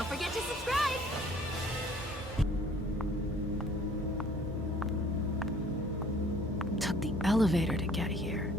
don't forget to subscribe! Took the elevator to get here.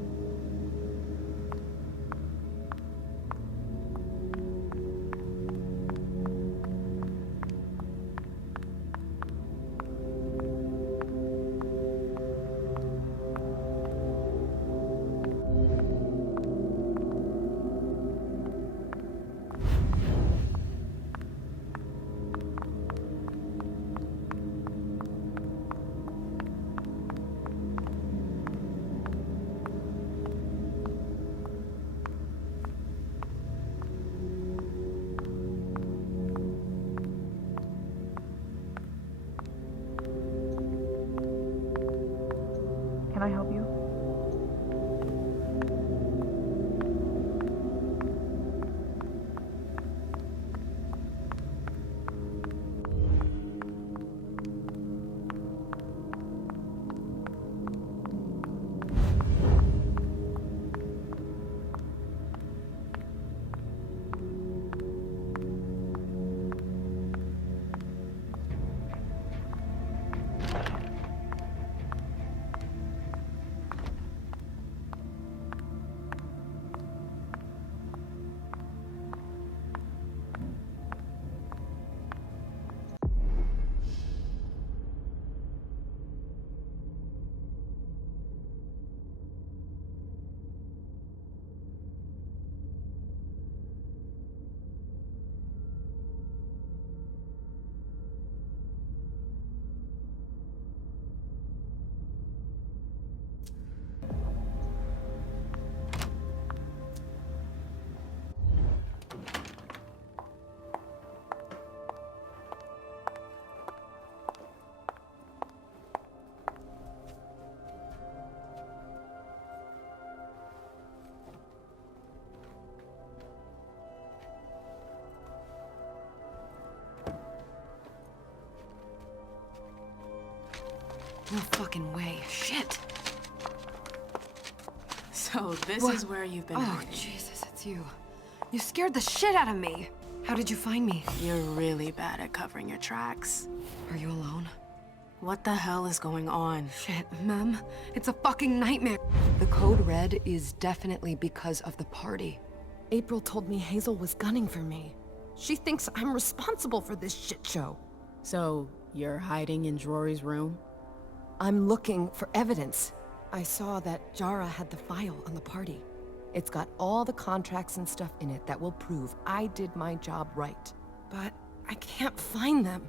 Can I help you? No fucking way. Shit. So this is where you've been Oh, hiding. Jesus, it's you. You scared the shit out of me. How did you find me? You're really bad at covering your tracks. Are you alone? What the hell is going on? Shit, Mem. It's a fucking nightmare. The code red is definitely because of the party. April told me Hazel was gunning for me. She thinks I'm responsible for this shit show. So, you're hiding in Rory's room? I'm looking for evidence. I saw that Jara had the file on the party. It's got all the contracts and stuff in it that will prove I did my job right. But I can't find them.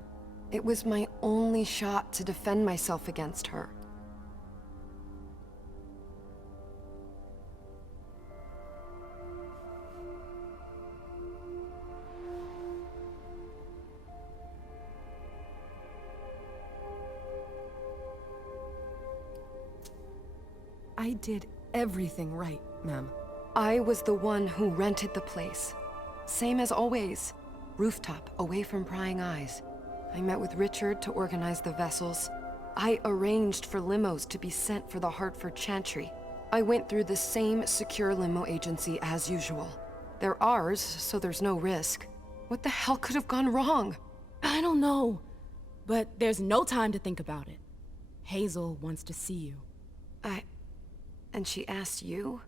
It was my only shot to defend myself against her. I did everything right, ma'am. I was the one who rented the place. Same as always. Rooftop, away from prying eyes. I met with Richard to organize the vessels. I arranged for limos to be sent for the Hartford Chantry. I went through the same secure limo agency as usual. They're ours, so there's no risk. What the hell could have gone wrong? I don't know. But there's no time to think about it. Hazel wants to see you. And she asked you?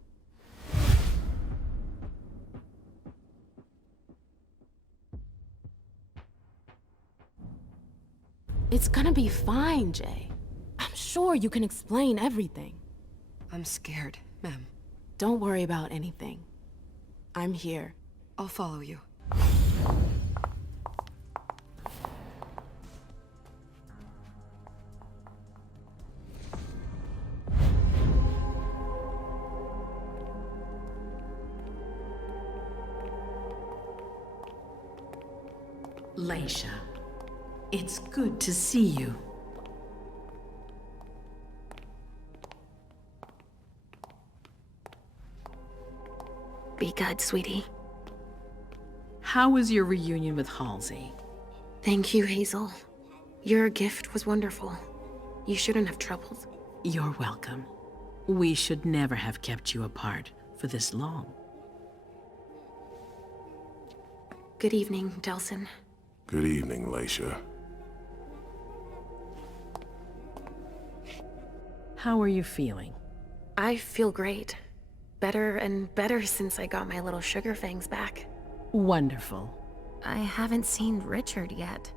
It's gonna be fine, Jay. I'm sure you can explain everything. I'm scared, ma'am. Don't worry about anything. I'm here. I'll follow you. Leisha, it's good to see you. Be good, sweetie. How was your reunion with Halsey? Thank you, Hazel. Your gift was wonderful. You shouldn't have troubled. You're welcome. We should never have kept you apart for this long. Good evening, Delsin. Good evening, Leisha. How are you feeling? I feel great. Better and better since I got my little sugar fangs back. Wonderful. I haven't seen Richard yet.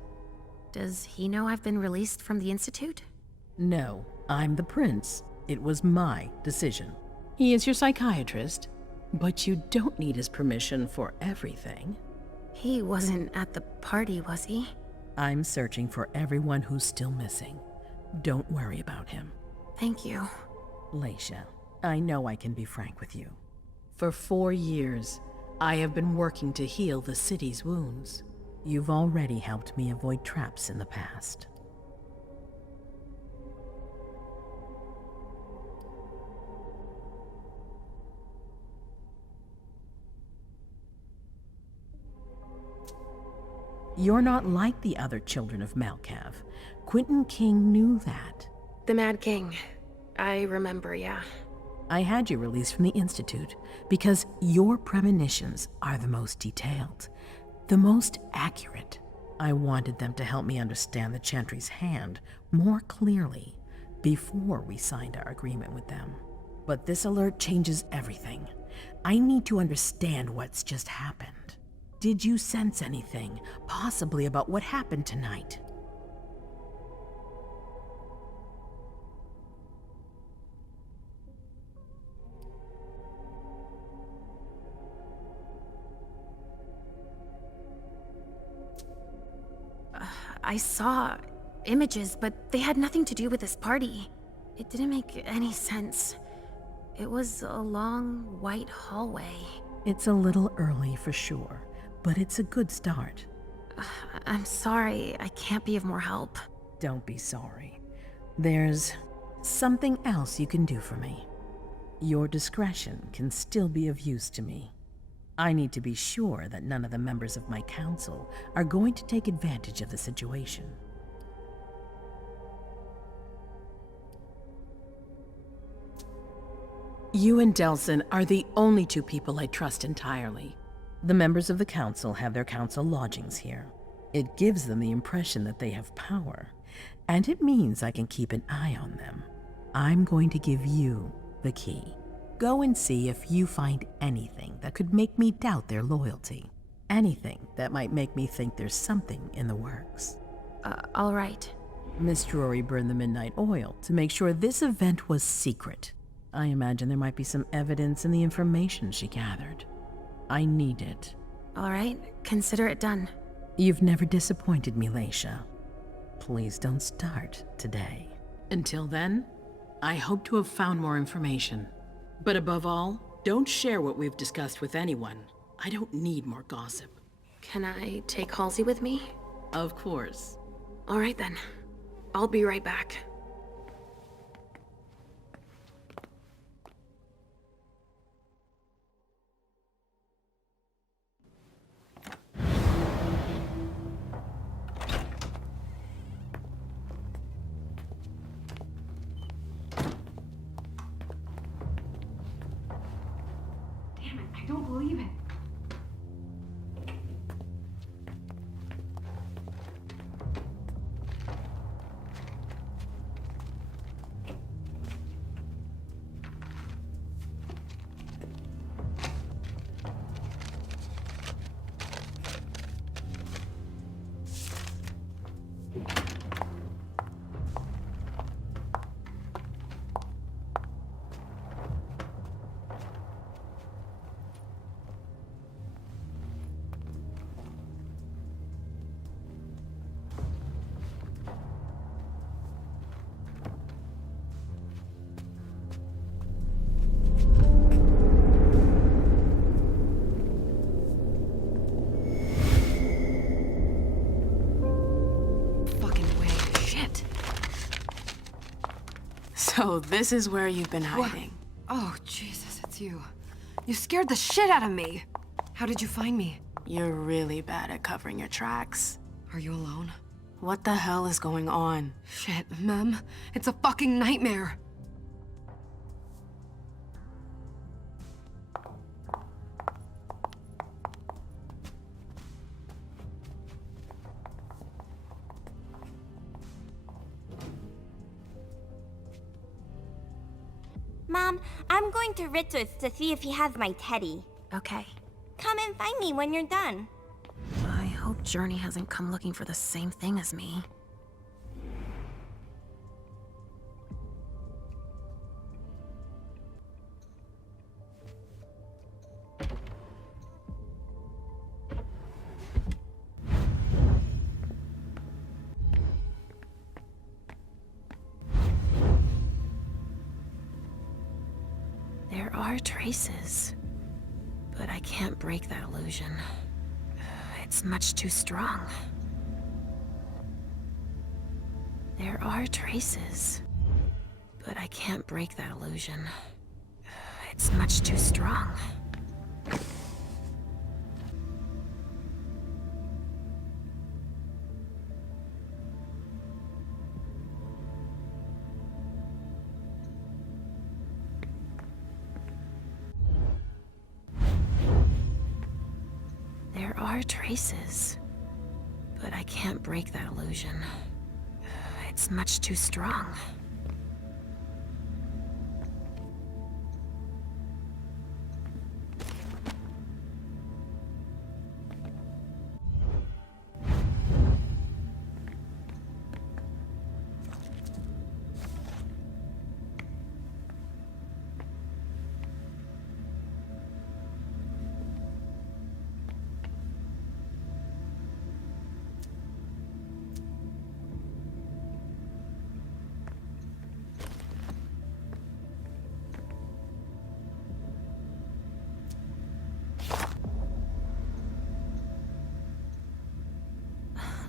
Does he know I've been released from the Institute? No, I'm the prince. It was my decision. He is your psychiatrist, but you don't need his permission for everything. He wasn't at the party, was he? I'm searching for everyone who's still missing. Don't worry about him. Thank you. Leisha, I know I can be frank with you. For 4 years, I have been working to heal the city's wounds. You've already helped me avoid traps in the past. You're not like the other children of Malkav. Quentin King knew that. The Mad King. I remember, yeah. I had you released from the Institute because your premonitions are the most detailed, the most accurate. I wanted them to help me understand the Chantry's hand more clearly before we signed our agreement with them. But this alert changes everything. I need to understand what's just happened. Did you sense anything, possibly about what happened tonight? I saw images, but they had nothing to do with this party. It didn't make any sense. It was a long, white hallway. It's a little early for sure, but it's a good start. I'm sorry, I can't be of more help. Don't be sorry. There's something else you can do for me. Your discretion can still be of use to me. I need to be sure that none of the members of my council are going to take advantage of the situation. You and Delson are the only two people I trust entirely. The members of the council have their council lodgings here. It gives them the impression that they have power, and it means I can keep an eye on them. I'm going to give you the key. Go and see if you find anything that could make me doubt their loyalty. Anything that might make me think there's something in the works. All right. Miss Drury burned the midnight oil to make sure this event was secret. I imagine there might be some evidence in the information she gathered. I need it. All right, consider it done. You've never disappointed me, Leisha. Please don't start today. Until then, I hope to have found more information. But above all, don't share what we've discussed with anyone. I don't need more gossip. Can I take Halsey with me? Of course. All right then. I'll be right back. Damn it, I don't believe it. So this is where you've been hiding. Oh, Jesus, it's you. You scared the shit out of me. How did you find me? You're really bad at covering your tracks. Are you alone? What the hell is going on? Shit, Mem. It's a fucking nightmare. Mom, I'm going to Ritz's to see if he has my teddy. Okay. Come and find me when you're done. I hope Journey hasn't come looking for the same thing as me. There are traces, but I can't break that illusion. It's much too strong. There are traces, but I can't break that illusion. It's much too strong. There are traces, but I can't break that illusion. It's much too strong.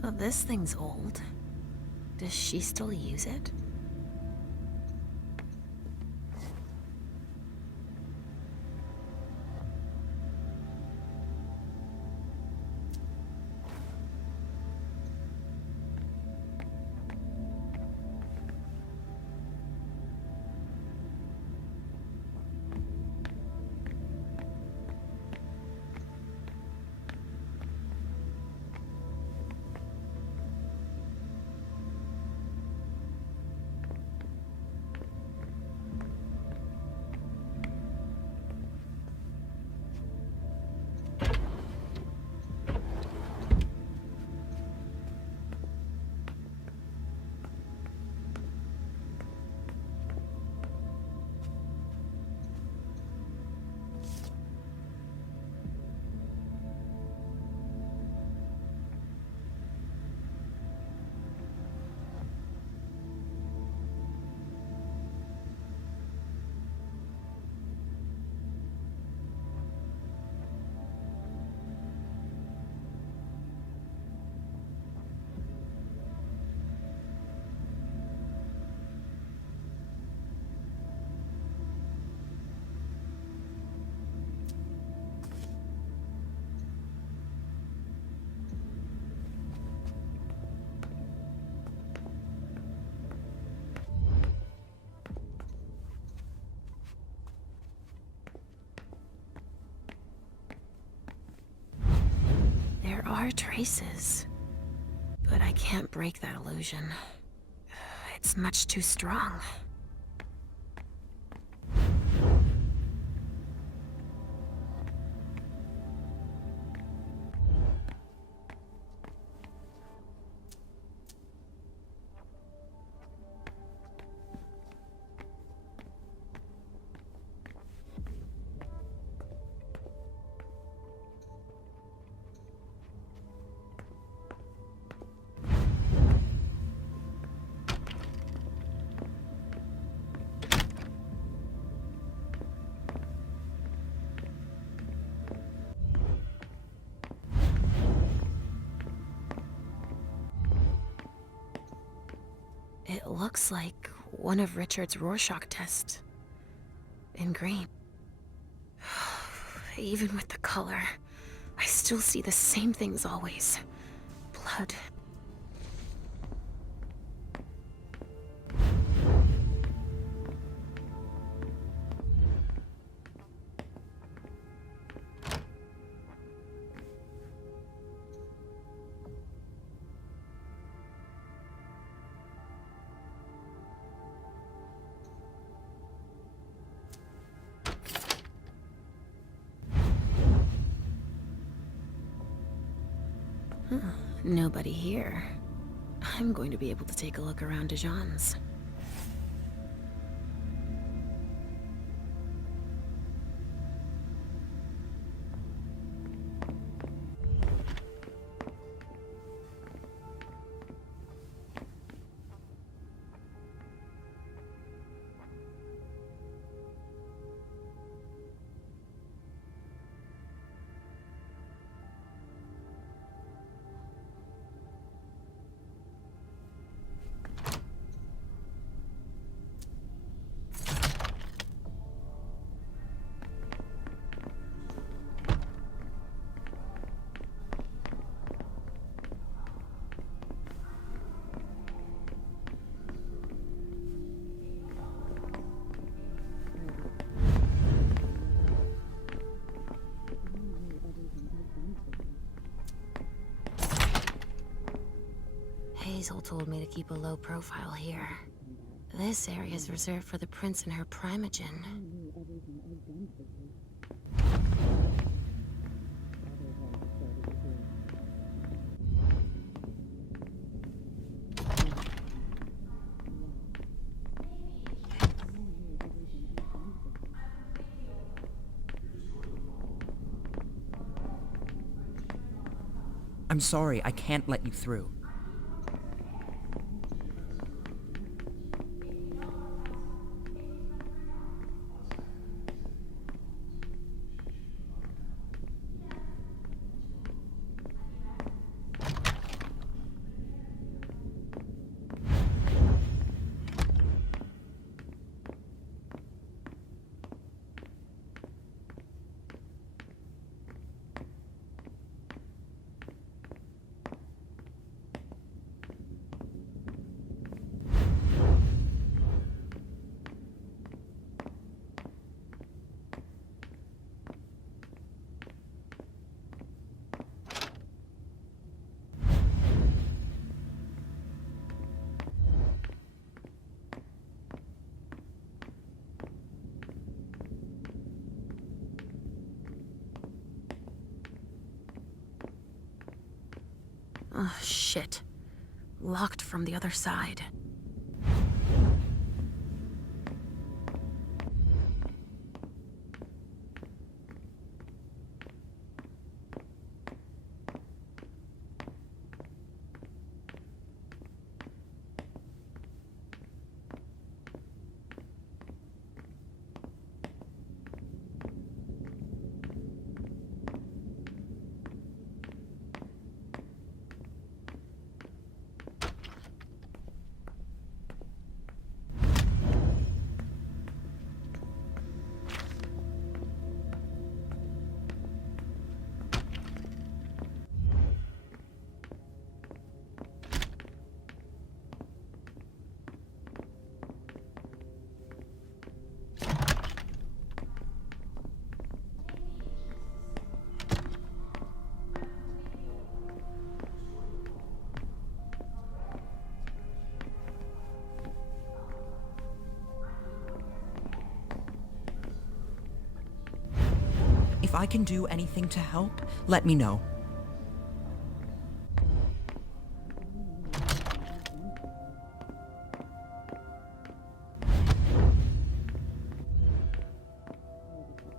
Oh, this thing's old. Does she still use it? There are traces, but I can't break that illusion. It's much too strong. It looks like one of Richard's Rorschach tests. In green. Even with the color, I still see the same things always. Blood. Nobody here. I'm going to be able to take a look around Dijon's. Hazel told me to keep a low profile here. This area is reserved for the prince and her primogen. I'm sorry, I can't let you through. Oh, shit. Locked from the other side. If I can do anything to help, let me know.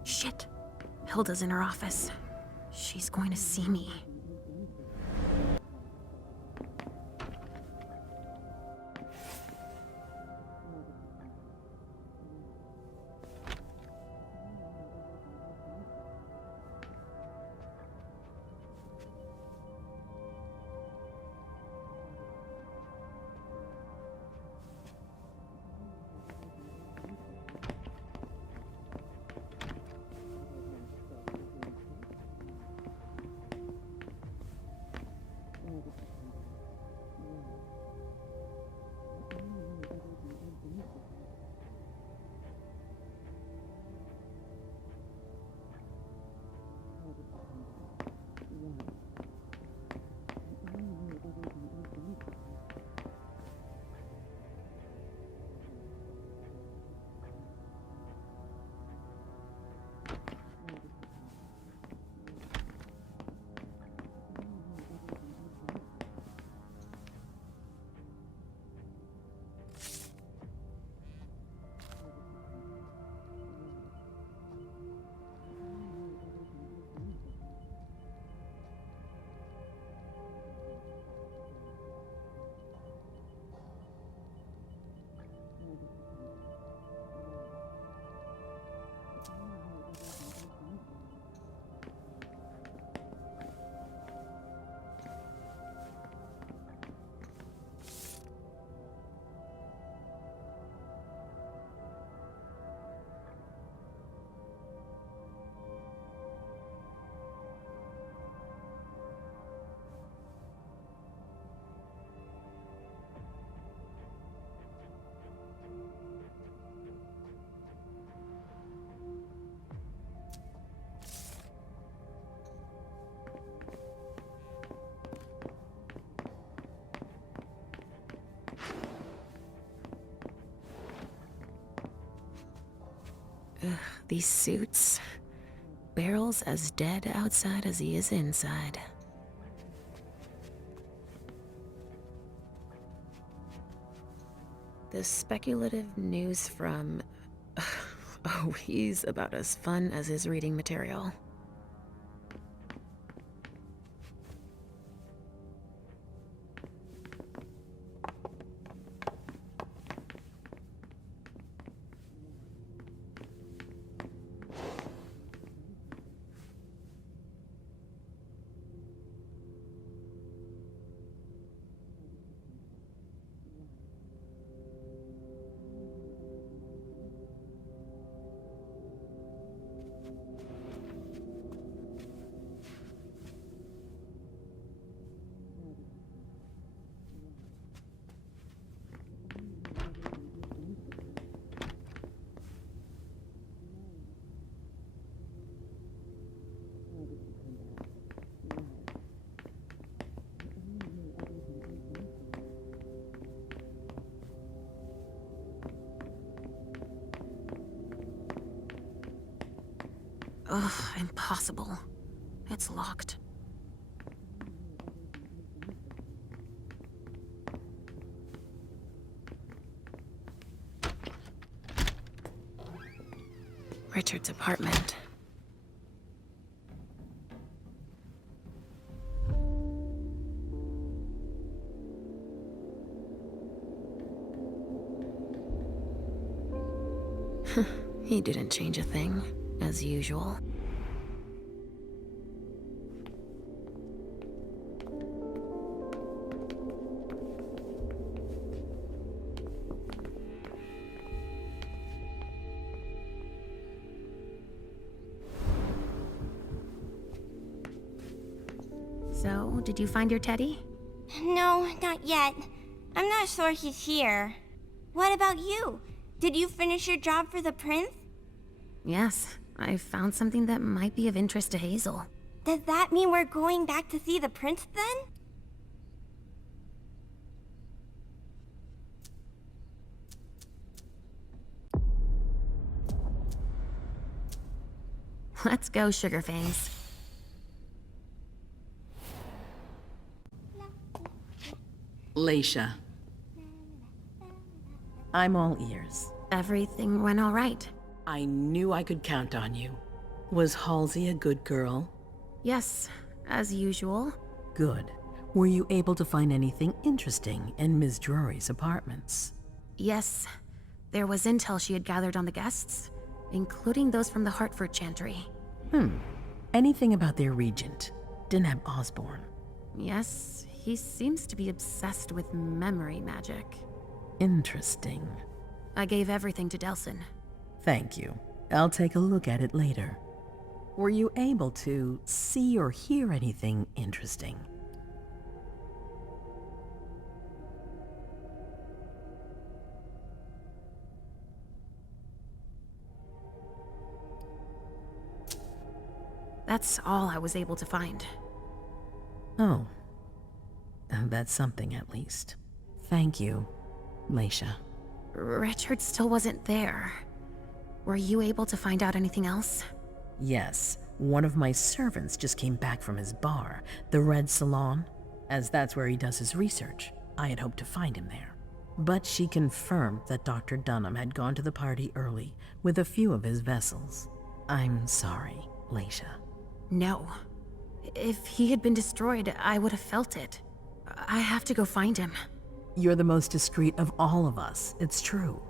Shit. Hilda's in her office. She's going to see me. These suits. Barrel's as dead outside as he is inside. The speculative news from... Oh, he's about as fun as his reading material. Ugh, impossible. It's locked. Richard's apartment. He didn't change a thing, as usual. So, did you find your teddy? No, not yet. I'm not sure he's here. What about you? Did you finish your job for the prince? Yes, I found something that might be of interest to Hazel. Does that mean we're going back to see the prince then? Let's go, Sugarfangs. Leisha. I'm all ears. Everything went all right. I knew I could count on you. Was Halsey a good girl? Yes, as usual. Good. Were you able to find anything interesting in Ms. Drury's apartments? Yes, there was intel she had gathered on the guests, including those from the Hartford Chantry. Anything about their regent, Deneb Osborne? Yes, he seems to be obsessed with memory magic. Interesting. I gave everything to Delson. Thank you. I'll take a look at it later. Were you able to see or hear anything interesting? That's all I was able to find. Oh. That's something at least. Thank you, Leisha. Richard still wasn't there. Were you able to find out anything else? Yes, one of my servants just came back from his bar, the Red Salon, as that's where he does his research. I had hoped to find him there. But she confirmed that Dr. Dunham had gone to the party early with a few of his vessels. I'm sorry, Leisha. No. If he had been destroyed, I would have felt it. I have to go find him. You're the most discreet of all of us, it's true.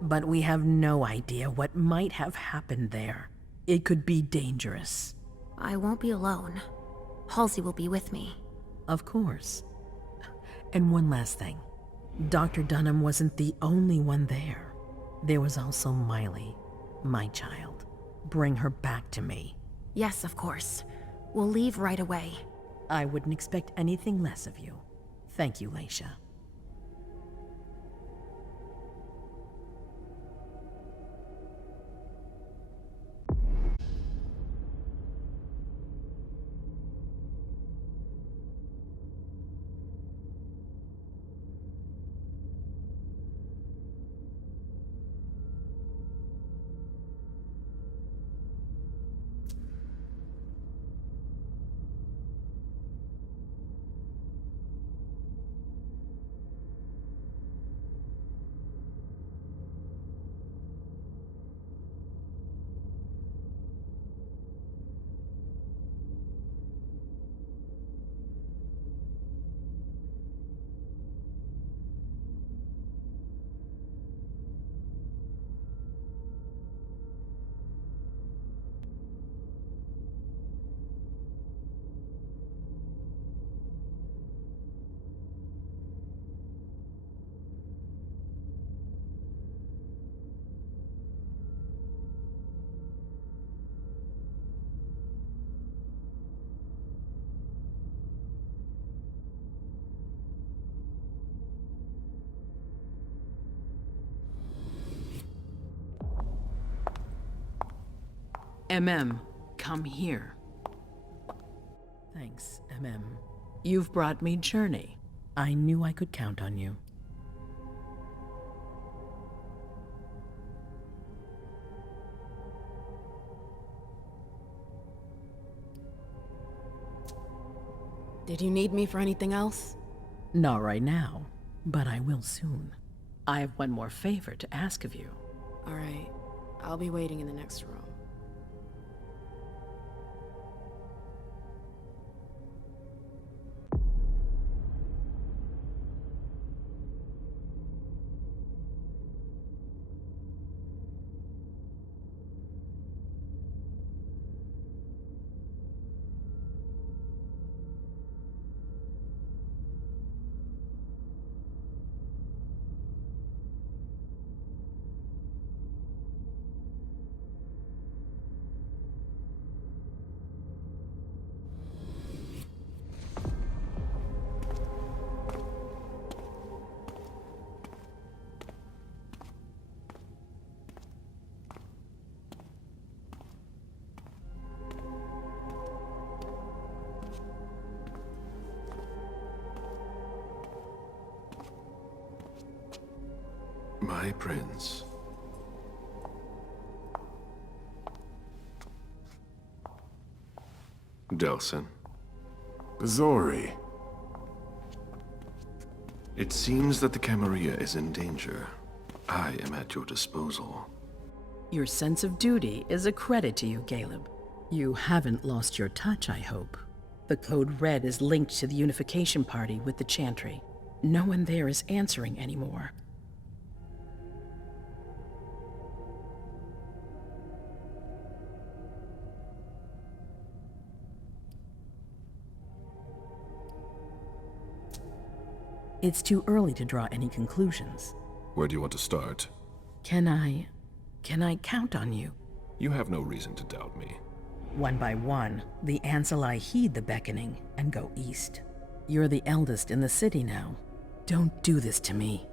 But we have no idea what might have happened there. It could be dangerous. I won't be alone. Halsey will be with me. Of course. And one last thing. Dr. Dunham wasn't the only one there. There was also Miley, my child. Bring her back to me. Yes, of course. We'll leave right away. I wouldn't expect anything less of you. Thank you, Leisha. Come here. Thanks, You've brought me journey. I knew I could count on you. Did you need me for anything else? Not right now, but I will soon. I have one more favor to ask of you. All right. I'll be waiting in the next room. My prince. Delson. Zori. It seems that the Camarilla is in danger. I am at your disposal. Your sense of duty is a credit to you, Caleb. You haven't lost your touch, I hope. The Code Red is linked to the Unification Party with the Chantry. No one there is answering anymore. It's too early to draw any conclusions. Where do you want to start? Can I count on you? You have no reason to doubt me. One by one, the Ancillai heed the beckoning and go east. You're the eldest in the city now. Don't do this to me.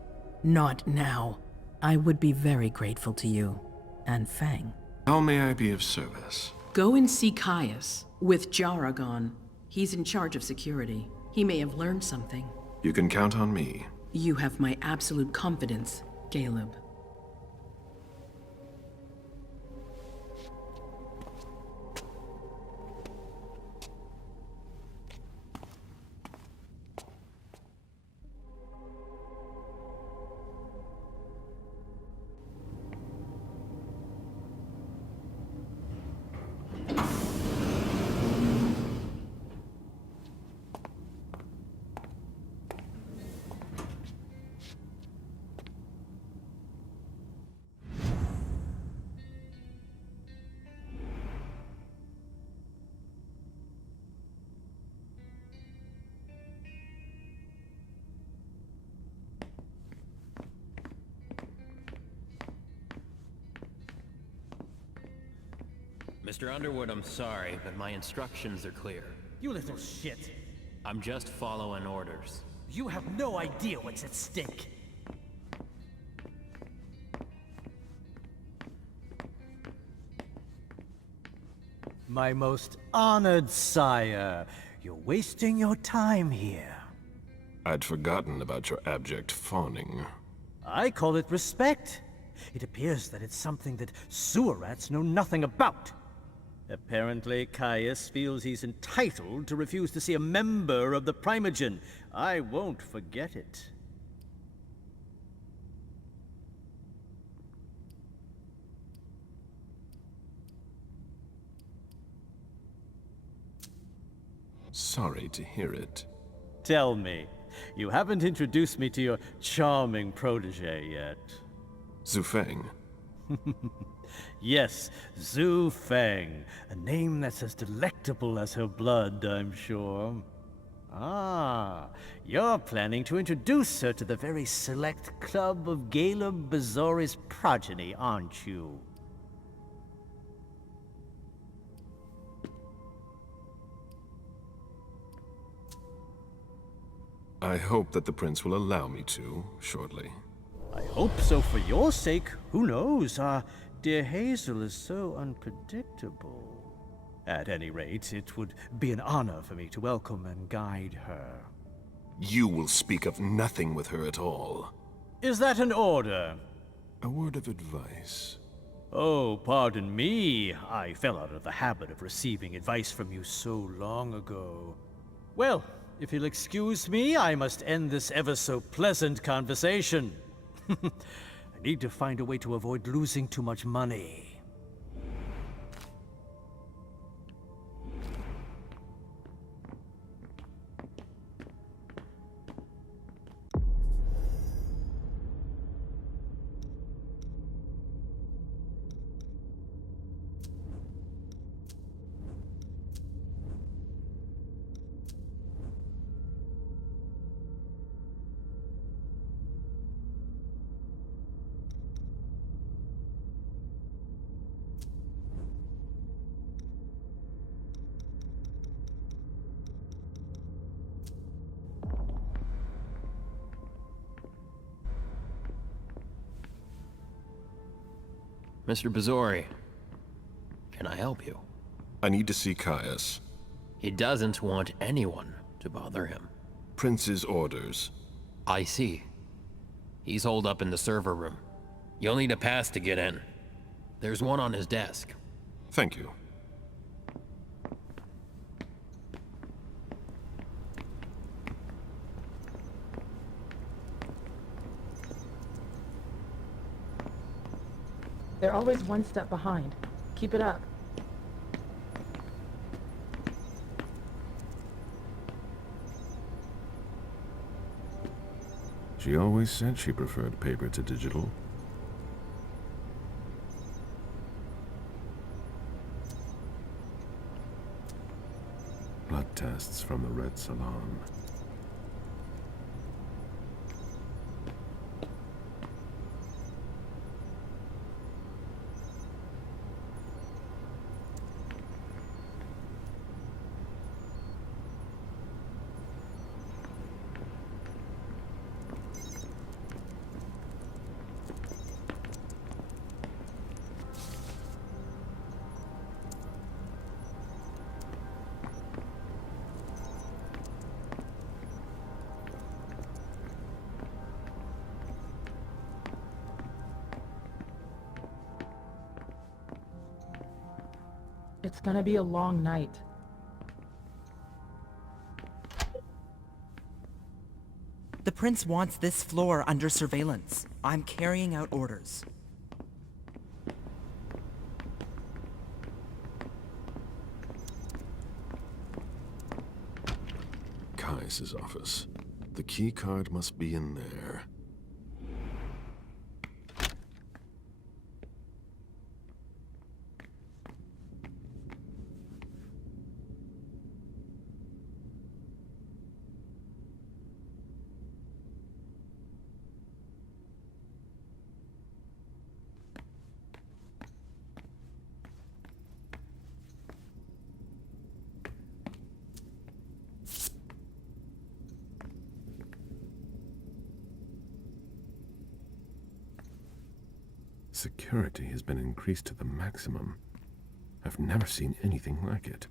Not now. I would be very grateful to you. And Fang. How may I be of service? Go and see Caius with Jaragon. He's in charge of security. He may have learned something. You can count on me. You have my absolute confidence, Caleb. Mr. Underwood, I'm sorry, but my instructions are clear. You little shit. I'm just following orders. You have no idea what's at stake. My most honored sire, you're wasting your time here. I'd forgotten about your abject fawning. I call it respect. It appears that it's something that sewer rats know nothing about. Apparently, Caius feels he's entitled to refuse to see a member of the Primogen. I won't forget it. Sorry to hear it. Tell me, you haven't introduced me to your charming protege yet. Zhu Feng. Yes, Zhu Feng. A name that's as delectable as her blood, I'm sure. Ah, you're planning to introduce her to the very select club of Caleb Bazori's progeny, aren't you? I hope that the prince will allow me to, shortly. I hope so for your sake. Who knows? Dear Hazel is so unpredictable. At any rate, it would be an honor for me to welcome and guide her. You will speak of nothing with her at all. Is that an order? A word of advice. Oh, pardon me. I fell out of the habit of receiving advice from you so long ago. Well, if you'll excuse me, I must end this ever so pleasant conversation. I need to find a way to avoid losing too much money. Mr. Bazori, can I help you? I need to see Caius. He doesn't want anyone to bother him. Prince's orders. I see. He's holed up in the server room. You'll need a pass to get in. There's one on his desk. Thank you. They're always one step behind. Keep it up. She always said she preferred paper to digital. Blood tests from the Red Salon. It's gonna be a long night. The prince wants this floor under surveillance. I'm carrying out orders. Caius's office. The key card must be in there. Security has been increased to the maximum. I've never seen anything like it.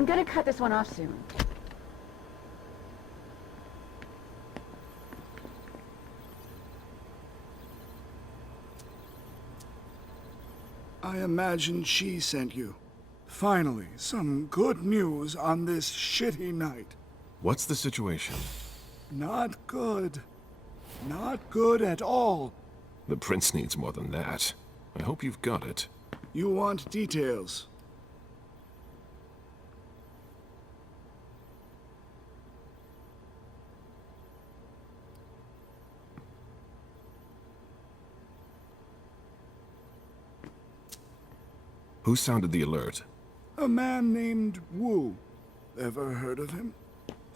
I'm gonna cut this one off soon. I imagine she sent you. Finally, some good news on this shitty night. What's the situation? Not good. Not good at all. The prince needs more than that. I hope you've got it. You want details? Who sounded the alert? A man named Wu. Ever heard of him?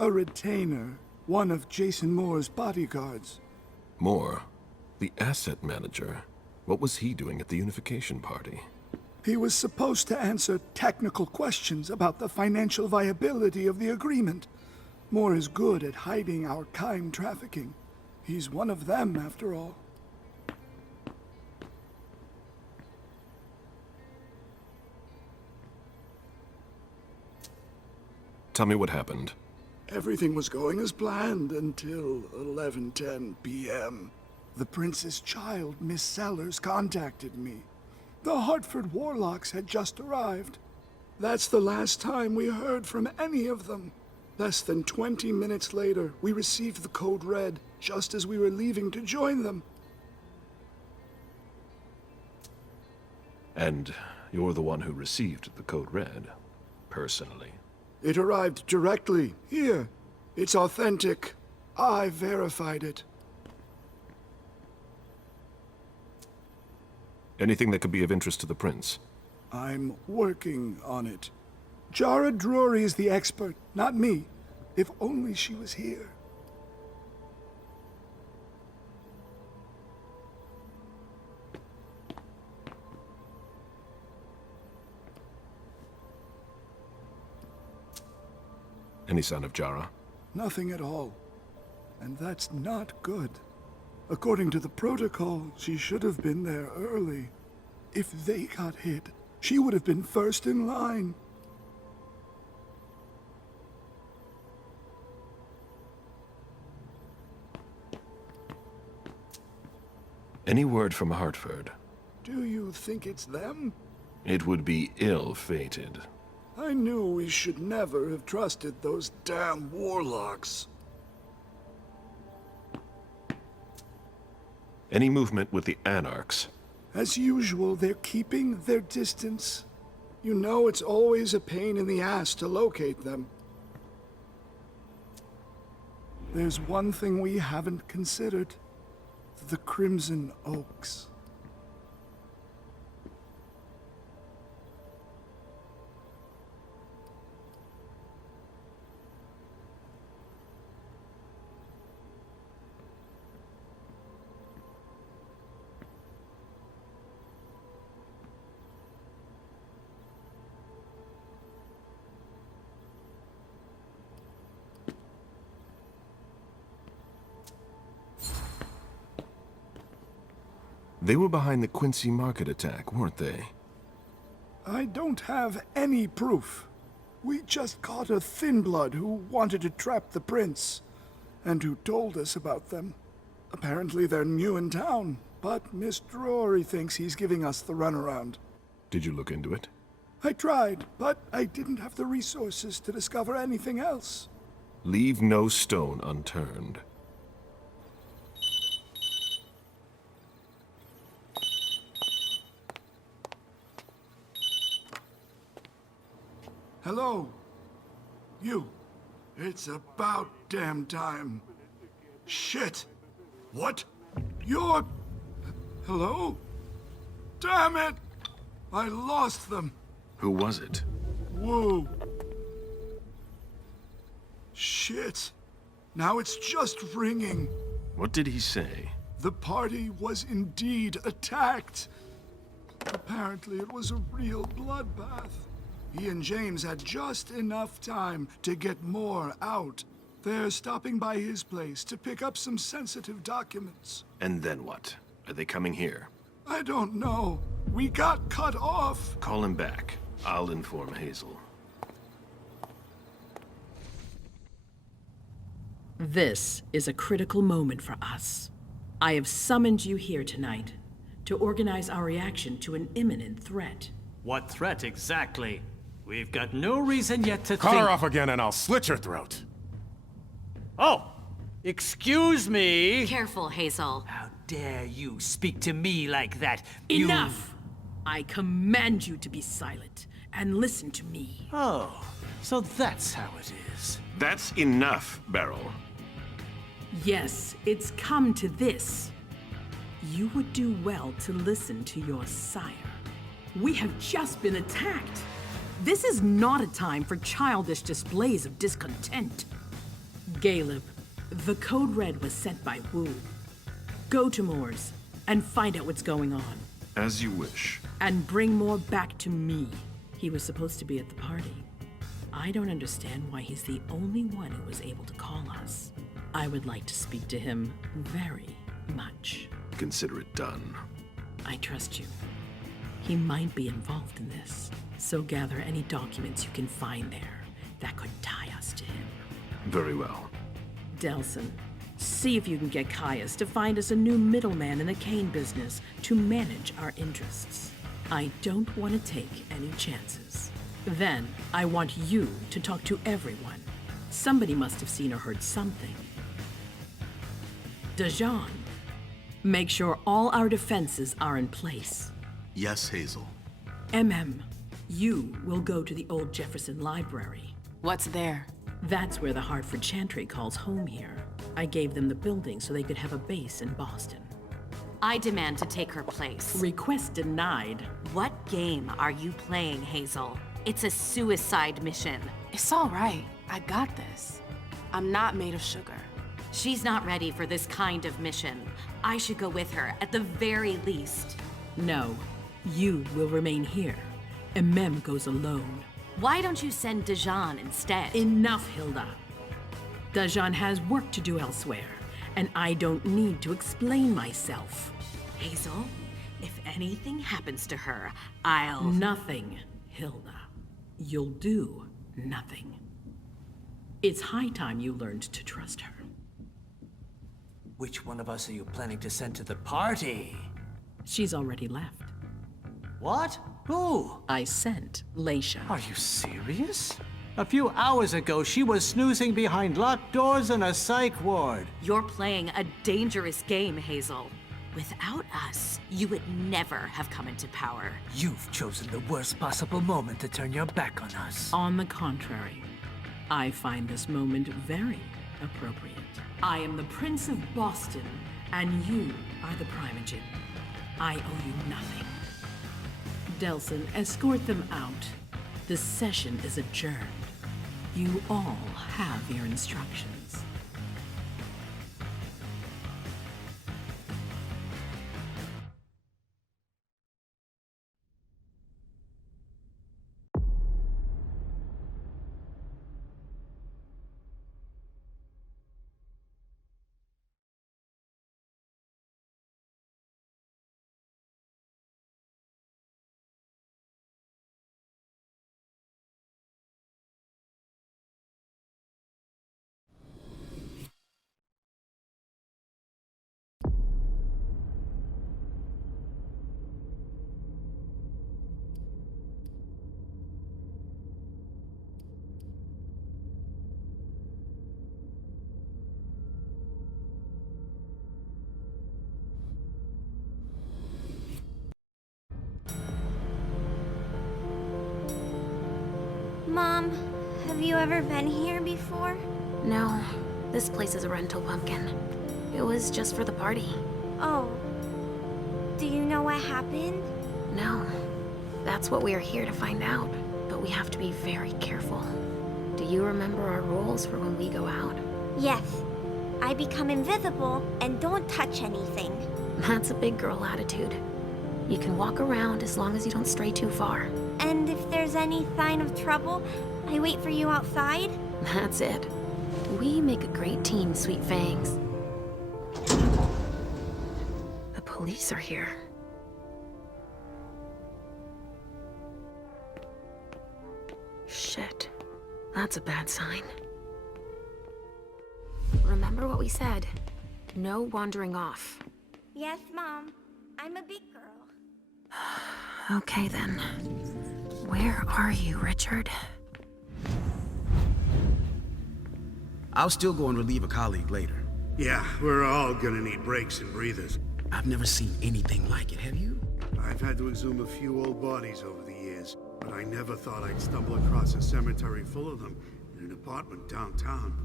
A retainer, one of Jason Moore's bodyguards. Moore? The asset manager? What was he doing at the unification party? He was supposed to answer technical questions about the financial viability of the agreement. Moore is good at hiding our kind trafficking. He's one of them, after all. Tell me what happened. Everything was going as planned until 11:10 p.m. The prince's child, Miss Sellers, contacted me. The Hartford Warlocks had just arrived. That's the last time we heard from any of them. Less than 20 minutes later, we received the code red, just as we were leaving to join them. And you're the one who received the code red, personally. It arrived directly, here. It's authentic. I verified it. Anything that could be of interest to the prince? I'm working on it. Jara Drury is the expert, not me. If only she was here. Any sign of Jara? Nothing at all. And that's not good. According to the protocol, she should have been there early. If they got hit, she would have been first in line. Any word from Hartford? Do you think it's them? It would be ill-fated. I knew we should never have trusted those damn warlocks. Any movement with the Anarchs? As usual, they're keeping their distance. You know it's always a pain in the ass to locate them. There's one thing we haven't considered. The Crimson Oaks. They were behind the Quincy Market attack, weren't they? I don't have any proof. We just caught a thin blood who wanted to trap the prince, and who told us about them. Apparently they're new in town, but Miss Drury thinks he's giving us the runaround. Did you look into it? I tried, but I didn't have the resources to discover anything else. Leave no stone unturned. Hello? You. It's about damn time. Shit! What? You're... Hello? Damn it! I lost them. Who was it? Whoa. Shit. Now it's just ringing. What did he say? The party was indeed attacked. Apparently it was a real bloodbath. He and James had just enough time to get more out. They're stopping by his place to pick up some sensitive documents. And then what? Are they coming here? I don't know. We got cut off. Call him back. I'll inform Hazel. This is a critical moment for us. I have summoned you here tonight to organize our reaction to an imminent threat. What threat exactly? We've got no reason yet to Cut think... her off again and I'll slit your throat. Oh! Excuse me! Careful, Hazel. How dare you speak to me like that? Enough! I command you to be silent and listen to me. Oh, so that's how it is. That's enough, Beryl. Yes, it's come to this. You would do well to listen to your sire. We have just been attacked. This is not a time for childish displays of discontent. Caleb, the code red was sent by Wu. Go to Moore's and find out what's going on. As you wish. And bring Moore back to me. He was supposed to be at the party. I don't understand why he's the only one who was able to call us. I would like to speak to him very much. Consider it done. I trust you. He might be involved in this, so gather any documents you can find there that could tie us to him. Very well. Delson, see if you can get Caius to find us a new middleman in the cane business to manage our interests. I don't want to take any chances. Then, I want you to talk to everyone. Somebody must have seen or heard something. Dajan, make sure all our defenses are in place. Yes, Hazel. You will go to the old Jefferson Library. What's there? That's where the Hartford Chantry calls home here. I gave them the building so they could have a base in Boston. I demand to take her place. Request denied. What game are you playing, Hazel? It's a suicide mission. It's all right. I got this. I'm not made of sugar. She's not ready for this kind of mission. I should go with her, at the very least. No, you will remain here. Mem goes alone. Why don't you send Dajan instead? Enough, Hilda. Dajan has work to do elsewhere, and I don't need to explain myself. Hazel, if anything happens to her, I'll... Nothing, Hilda. You'll do nothing. It's high time you learned to trust her. Which one of us are you planning to send to the party? She's already left. What? Who? I sent Leisha. Are you serious? A few hours ago, she was snoozing behind locked doors in a psych ward. You're playing a dangerous game, Hazel. Without us, you would never have come into power. You've chosen the worst possible moment to turn your back on us. On the contrary, I find this moment very appropriate. I am the Prince of Boston, and you are the Primogen. I owe you nothing. Delson, escort them out. The session is adjourned. You all have your instructions. Mom, have you ever been here before? No, this place is a rental pumpkin. It was just for the party. Oh. Do you know what happened? No. That's what we are here to find out. But we have to be very careful. Do you remember our rules for when we go out? Yes. I become invisible and don't touch anything. That's a big girl attitude. You can walk around as long as you don't stray too far. And if there's any sign of trouble, I wait for you outside? That's it. We make a great team, Sweet Fangs. The police are here. Shit. That's a bad sign. Remember remember what we said. No wandering off. Yes, Mom. I'm a big girl. Okay then. Where are you, Richard? I'll still go and relieve a colleague later. Yeah, we're all gonna need breaks and breathers. I've never seen anything like it, have you? I've had to exhume a few old bodies over the years, but I never thought I'd stumble across a cemetery full of them in an apartment downtown.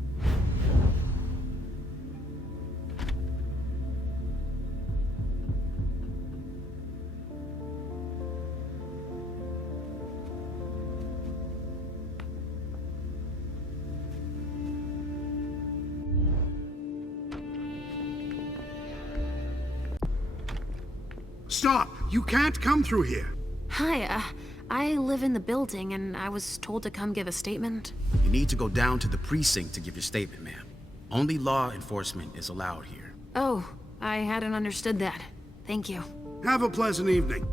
Stop! You can't come through here! Hi, I live in the building and I was told to come give a statement. You need to go down to the precinct to give your statement, ma'am. Only law enforcement is allowed here. Oh, I hadn't understood that. Thank you. Have a pleasant evening.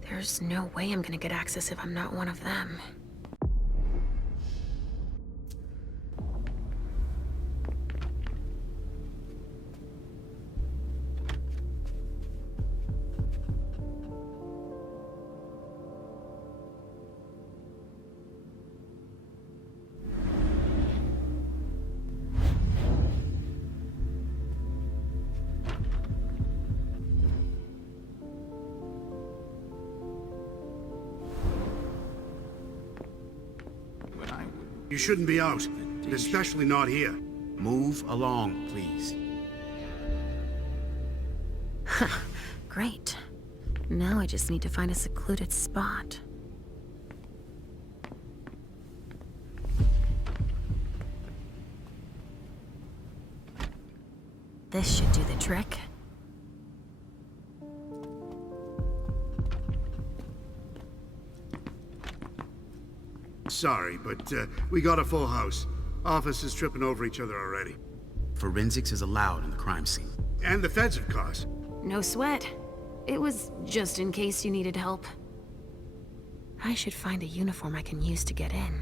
There's no way I'm gonna get access if I'm not one of them. You shouldn't be out, and especially not here. Move along, please. Great. Now I just need to find a secluded spot. This should do the trick. Sorry, but we got a full house. Officers tripping over each other already. Forensics is allowed in the crime scene. And the feds, of course. No sweat. It was just in case you needed help. I should find a uniform I can use to get in.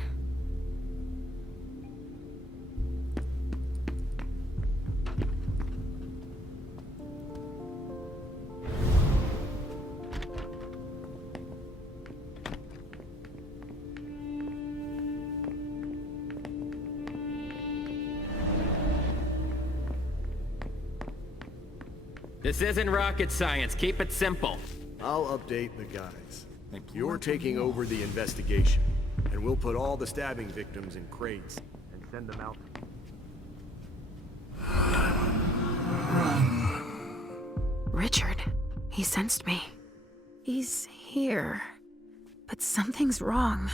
This isn't rocket science. Keep it simple. I'll update the guys. You're taking over the investigation, and we'll put all the stabbing victims in crates and send them out. Richard. He sensed me. He's here. But something's wrong.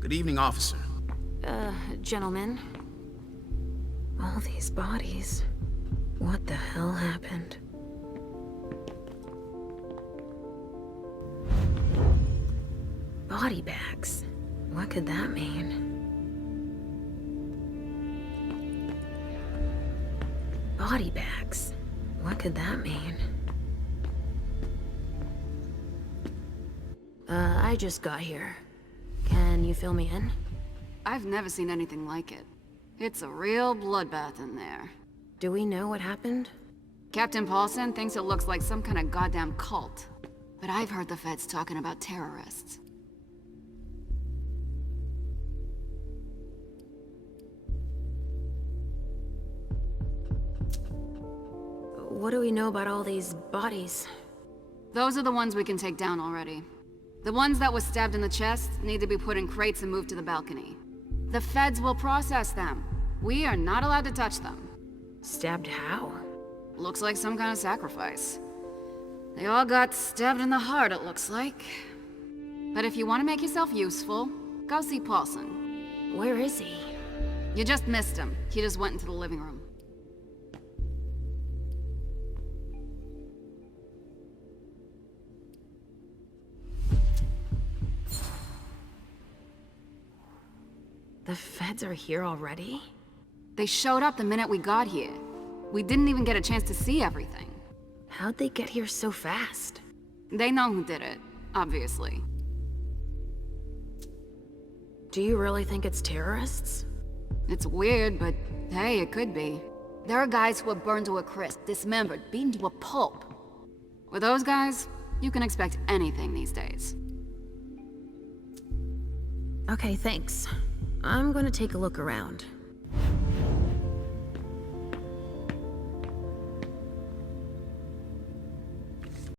Good evening, officer. Gentlemen. All these bodies. What the hell happened? Body bags. What could that mean? Body bags. What could that mean? I just got here. Can you fill me in? I've never seen anything like it. It's a real bloodbath in there. Do we know what happened? Captain Paulson thinks it looks like some kind of goddamn cult. But I've heard the feds talking about terrorists. What do we know about all these bodies? Those are the ones we can take down already. The ones that were stabbed in the chest need to be put in crates and moved to the balcony. The feds will process them. We are not allowed to touch them. Stabbed how? Looks like some kind of sacrifice. They all got stabbed in the heart, it looks like. But if you want to make yourself useful, go see Paulson. Where is he? You just missed him. He just went into the living room. The feds are here already? They showed up the minute we got here. We didn't even get a chance to see everything. How'd they get here so fast? They know who did it, obviously. Do you really think it's terrorists? It's weird, but hey, it could be. There are guys who are burned to a crisp, dismembered, beaten to a pulp. With those guys, you can expect anything these days. Okay, thanks. I'm gonna take a look around.